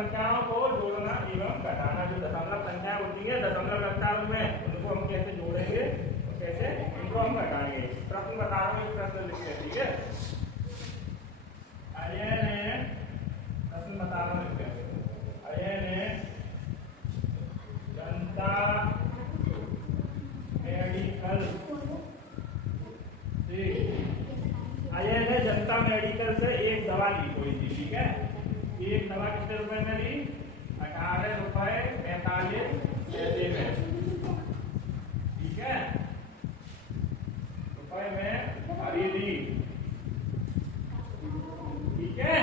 संख्याओं को जोड़ना एवं घटाना। जो दशमलव संख्या होती है दशमलव लगता है उसमें, उनको हम कैसे जोड़ेंगे और कैसे इनको हम घटाएंगे। प्रश्न बता रहा हूँ, प्रश्न लिखिए, ठीक है। अजय ने प्रश्न बता रहा हूँ, अजय ने जनता मेडिकल से अजय ने जनता मेडिकल से एक दवा ली कोई थी, ठीक है। एक दवा कितने रुपए में ली? 18 रुपए 45 पैसे में, ठीक है, रुपए में खरीदी, ठीक है।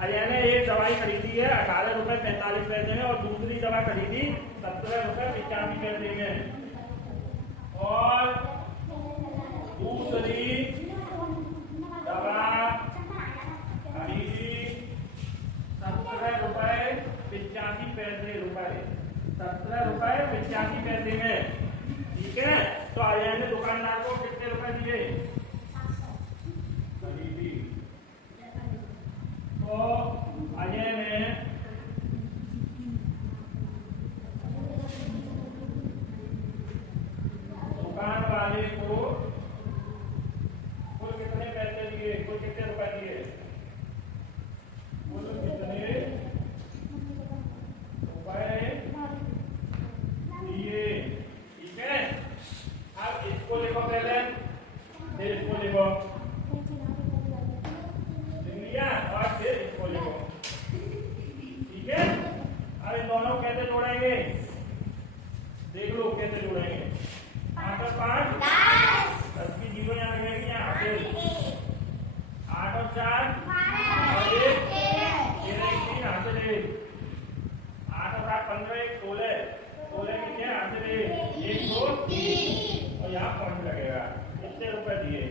अजय ने एक दवाई खरीदी है 18 रुपए 45 पैसे में और दूसरी दवा खरीदी 17 रुपए 85 पैसे में, और दूसरी दवा खरीदी 17 रुपए 85 पैसे, 17 रुपए 85 पैसे में, ठीक है। तो अजय ने दुकानदार को कितने रुपए दिए? खरीदी। तो अजय ने दुकान वाले को कुल कितने पैसे दिए? कुल कितने रुपए दिए? कुल कितने रुपए दिए, ठीक है। अब इसको लिखो पहले, फिर इसको लिखो, लिख लिया, और फिर इसको लिखो, ठीक है। अब इन दोनों कैसे जोड़ेंगे देख लो, कैसे जोड़ेंगे। 8 और 5 10 की जीरो यहाँ लगेगी, यहाँ पे 8 और 4 और 1 3 यहाँ से ले, 8 और 8 15 1 16 16 की 6 यहाँ से ले, 1 2 3 और यहाँ पॉइंट लगेगा। कितने रुपए दिए?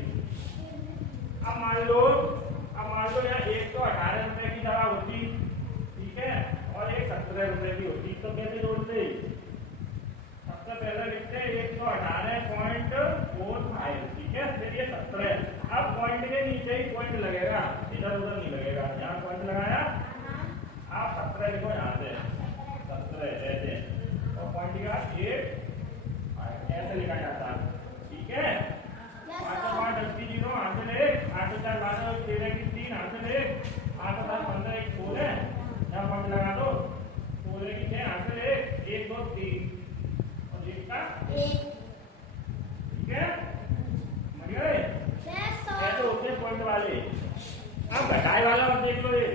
अब मान लो यहाँ 118 रुपए की दवा होती, ठीक है, और एक 17 रुपए की होती, तो कैसे जोड़ते? सबसे पहले लिखते हैं 118.45, ठीक है, फिर ये 17। अब पॉइंट के नीचे ही पॉइंट लगेगा, इधर उधर नहीं लगेगा। यहाँ पॉइंट लगाया, आप 17 लिखो, यहाँ से 17 ऐसे, और पॉइंट के बाद 1 ऐसे लिखा जाता है, ठीक है। 5 और 5 10 की 0 यहाँ से ले, 8 और 4 12 13 की 3 यहाँ से ले, 8 और 7 15 1 16, यहाँ पॉइंट लगा दो, 16 की 6 यहाँ से ले, 1 2 3 और इसका 1, ठीक है। समझ गए? ऐसे होते हैं पॉइंट वाले। अब घटाए वाला अब देख लो, ये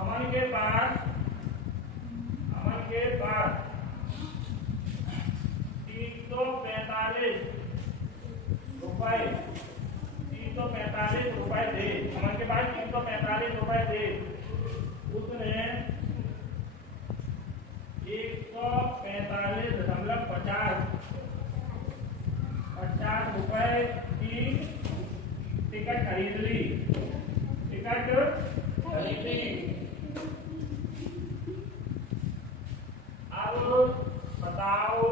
अमन के पास 345 रुपए थे। अमन के पास 345 रुपए थे, उसने 145.50 रुपए की टिकट खरीद ली, टिकट खरीदी। अब बताओ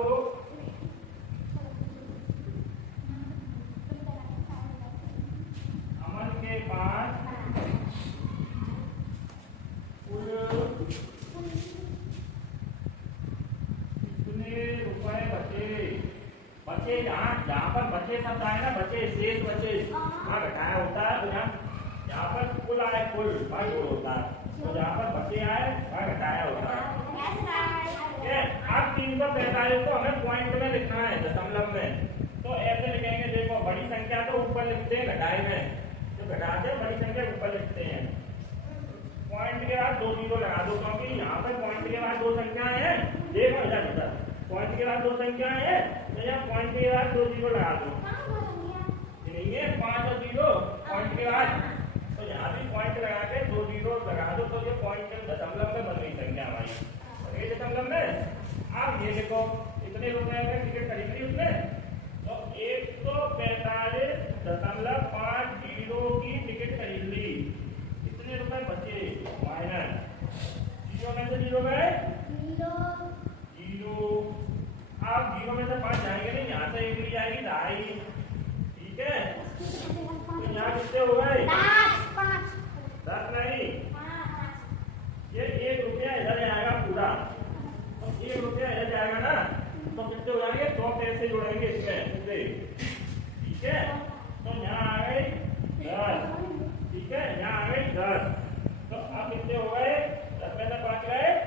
अमन के पास कुल कितने रुपए बचे? जहाँ पर बचे शब्द आए ना, बचे शेष बचे, वहाँ घटाया होता है। तो यहाँ पर कुल आए, कुल भाई होता है, तो जहाँ पर बचे आए वहाँ घटाया होता है। अब 345 को हमें पॉइंट में लिखना है, दशमलव में, तो ऐसे लिखेंगे। देखो, बड़ी संख्या तो ऊपर लिखते हैं घटाए में, तो घटाते हैं बड़ी संख्या ऊपर लिखते हैं, पॉइंट के बाद 2 जीरो लगा दो, क्योंकि यहाँ पर पॉइंट के बाद 2 संख्याएं हैं। देखो इधर पॉइंट के बाद 2 संख्याएं हैं, तो यहाँ पॉइंट के बाद 2 जीरो लगा दो, नहीं है 5 और 0 पॉइंट के बाद, तो यहाँ भी पॉइंट लगा के 2 जीरो लगा दो, तो ये पॉइंट दशमलव में बन गई संख्या हमारी, ये दशमलव में। अब ये देखो इतने रुपए में टिकट खरीदी उसने, तो 145.50 की टिकट खरीद ली। कितने रुपए बचे? माइनस 0 में से 0 गए, 0। अब 0 में से 5 जाएंगे नहीं, यहाँ से 1 जाएगी 2.5, भाई? 10 10 नहीं, ये 1 रुपया इधर आएगा पूरा, तो 1 रुपया इधर जाएगा ना, तो कितने हो जाएंगे? 100 पैसे जुड़ेंगे इसमें कितने? ठीक है, तो यहाँ आ गए 10, ठीक है, यहाँ आ गए 10, तो अब कितने हो गए? 10 में से 5 गए